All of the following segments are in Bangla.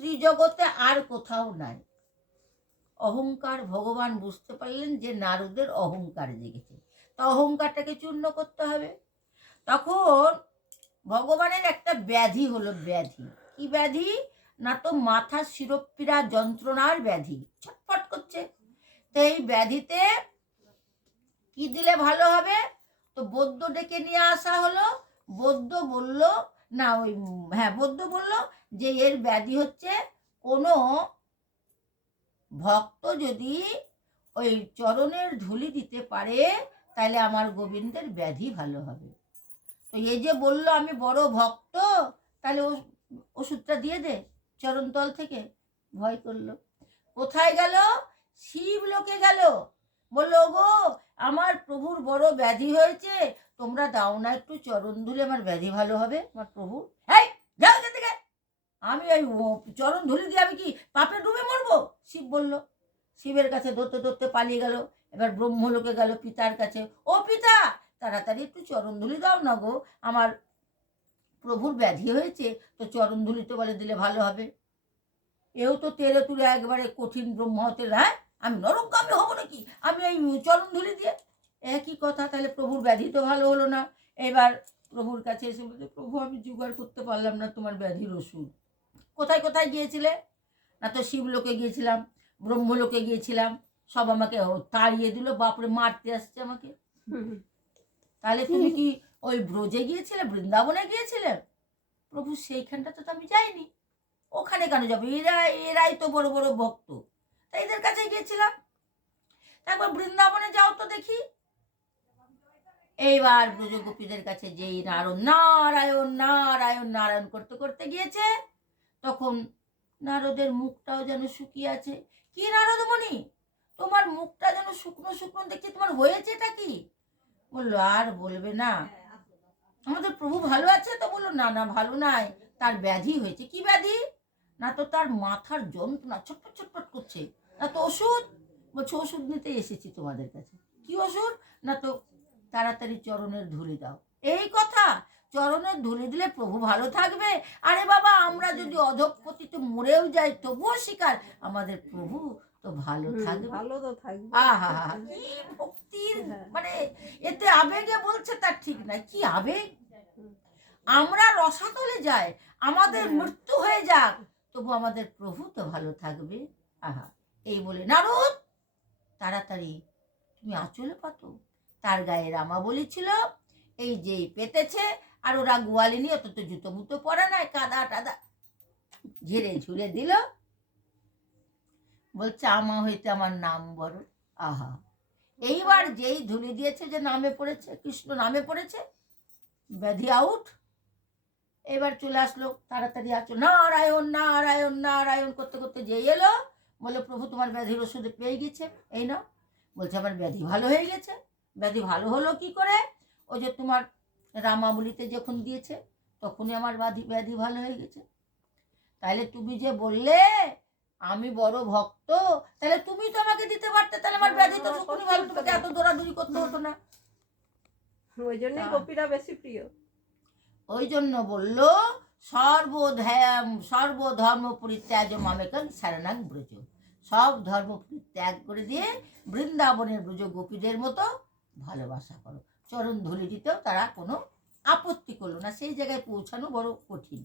ত্রিজগতে আর কোথাও নাই। অহংকার ভগবান বুঝতে পারলেন যে নারদের অহংকার জেগেছে, তা অহংকারটাকে চূর্ণ করতে হবে। তখন ভগবানের একটা ব্যাধি হলো। ব্যাধি কি ব্যাধি? না তো মাথার শিরোপীড়া যন্ত্রণার ব্যাধি, ছটফট করছে। তো এই ব্যাধিতে কি দিলে ভালো হবে? তো বৈদ্য ডেকে নিয়ে আসা হলো। বৈদ্য বলল, না ওই বৈদ্য বলল যে এর ব্যাধি হচ্ছে কোনো ভক্ত যদি ওই চরণের ধুলি দিতে পারে তাহলে আমার গোবিন্দের ব্যাধি ভালো হবে। তো এই যে বলল আমি বড় ভক্ত, তাহলে ওষুধটা দিয়ে দে চরণতল থেকে। ভয় করলো। কোথায় গেল? শিব লোকে গেল। বললো, গো আমার প্রভুর বড় ব্যাধি হয়েছে, তোমরা দাও না একটু চরণ ধুলে, আমার ব্যাধি ভালো হবে। আমার প্রভু, এই যাও এখান থেকে, আমি ওই চরণ ধুলি দিয়ে আমি কি পাপে ডুবে মরবো? শিব বলল। শিবের কাছে ধরতে ধরতে পালিয়ে গেল। এবার ব্রহ্মলোকে গেল পিতার কাছে। ও পিতা, তাড়াতাড়ি একটু চরণ ধুলি দাও না গো, আমার প্রভুর ব্যাধি হয়েছে, তো চরণ ধুলি তো বলে দিলে ভালো হবে। এও তো তেরে তুলে একবারে কঠিন ব্রহ্ম হতে, হ্যাঁ আমি নরকগামী হবো নাকি আমি এই চরণ ধুলি দিয়ে? একই কথা, তাহলে প্রভুর ব্যাধি তো ভালো হলো না। এবার প্রভুর কাছে এসে বলছে, প্রভু আমি জোগাড় করতে পারলাম না তোমার ব্যাধির ওষুধ। কোথায় কোথায় গিয়েছিলে? না তো শিবলোকে গিয়েছিলাম, ব্রহ্মলোকে গিয়েছিলাম, সব আমাকে তাড়িয়ে দিল, বাপরে মারতে আসছে আমাকে। তাহলে তুমি কি ওই ব্রজে গিয়েছিলে, বৃন্দাবনে গিয়েছিলে? প্রভু সেইখানটাতে তো আমি যাইনি, ওখানে কেন যাবো? এরাই তো বড় বড় ভক্ত, তাই এদের কাছে গিয়েছিলাম। তারপর বৃন্দাবনে যাও তো দেখি। এইবার ব্রজগোপীদের কাছে যেই নারায়ণ নারায়ণ নারায়ণ করতে করতে গিয়েছে, তখন নারদের মুখটাও যেন শুকিয়ে আছে। কি নারদমণি, তোমার মুখটা যেন শুকনো শুকনো দেখছি, তোমার হয়েছেটা কি? বললো, আর বলবে না, আমাদের প্রভু ভালো আছে। তো বললো, না না ভালো নাই, তার ব্যাধি হয়েছে। কি ব্যাধি? না তো তার মাথার যন্ত্রণা ছটফট ছটফট করছে। না তো ওষুধ? বলছে ওষুধ নিতে এসেছি তোমাদের কাছে। কি ওষুধ? না তো তাড়াতাড়ি চরণের ধুলি দাও। এই কথা, চরণের ধুলি দিলে প্রভু ভালো থাকবে? আরে বাবা, আমরা যদি অধঃপতিতে মরেও যাই তবুও স্বীকার, আমাদের প্রভু তো ভালো থাকবে। ভালো তো থাকবে। আহা, কি ভক্তির, মানে এতে আবেগে বলছে তার ঠিক নাই, কি আবেগ। আমরা রসাতলে যাই, আমাদের মৃত্যু হয়ে যাক, তবু আমাদের প্রভু তো ভালো থাকবে। আহা, এই বলে নারদ তাড়াতাড়ি তুমি আঁচলে পাতো। তার গায়ে রামাবলী ছিল, এই যে পেতেছে, আর ওরা গোয়ালিনী, অত তো জুতো মুতো পরে নাই, কাদা টাদা ঝেড়ে ঝুড়ে দিল। বলছে আমা হইতে আমার নাম বড়। আহা, এইবার যেই ধুলি দিয়েছে, যে নামে পড়েছে, কৃষ্ণ নামে পড়েছে, ব্যাধি আউট। এবার চলে আসলো, তাড়াতাড়ি আসলো, নারায়ণ নারায়ণ নারায়ণ করতে করতে যেই এলো, বলে প্রভু তোমার ব্যাধির ওষুধ পেয়ে গেছে, এই না। বলছে আমার ব্যাধি ভালো হয়ে গেছে। ব্যাধি ভালো হলো কি করে? ওই যে তোমার রামাবলীতে যখন দিয়েছে, তখনই আমার ব্যাধি ভালো হয়ে গেছে। তাহলে তুমি যে বললে আমি বড় ভক্ত, তাহলে তুমি তো আমাকে দিতে পারতে, তাহলে আমার ব্যাধি তো তখনই ভালো, তোমাকে এত দৌড়াদৌড়ি করতে হতো না। ওই জন্যই গোপীরা বেশি প্রিয়। ওই জন্য বলল, সর্বধর্ম পরিত্যাগ মামেকং শরণং ব্রজ। সব ধর্ম ত্যাগ করে দিয়ে বৃন্দাবনের ব্রজ গোপীদের মতো ভালোবাসা করো। চরণ ধুলি দিতেও তারা কোনো আপত্তি করলো না। সেই জায়গায় পৌঁছানো বড় কঠিন।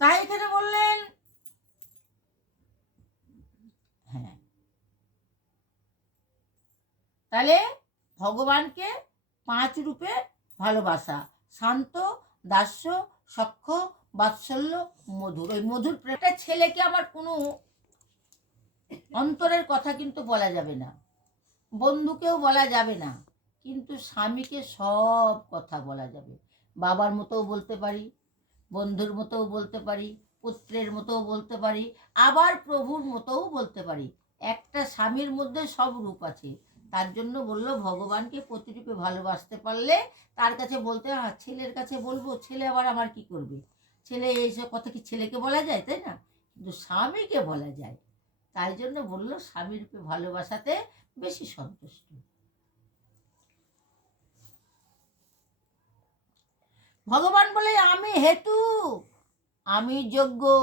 তাই এখানে বললেন, হ্যাঁ, তাহলে ভগবানকে 5 রূপে ভালোবাসা: শান্ত, দাস্য, সখ্য, বাৎসল্য, মধুর। ওই মধুর একটা ছেলেকে আমার কোনো অন্তরের কথা কিন্তু বলা যাবে না, বন্ধুকেও বলা যাবে না, কিন্তু স্বামীকে সব কথা বলা যাবে। বাবার মতোও বলতে পারি, বন্ধুর মতোও বলতে পারি, পুত্রের মতোও বলতে পারি, আবার প্রভুর মতোও বলতে পারি। একটা স্বামীর মধ্যে সব রূপ আছে। তার জন্য বললো, ভগবানকে প্রতিরূপে ভালোবাসতে পারলে তার কাছে বলতে, ছেলের কাছে বলবো, ছেলে আবার আমার কি করবে? ছেলে এইসব কথা কি ছেলেকে বলা যায়? তাই না? কিন্তু স্বামীকে বলা যায়। তাই জন্য বললো, স্বামী রূপে ভালোবাসাতে বেশি সন্তুষ্ট। ভগবান বলে আমি হেতু, আমি যোগ্য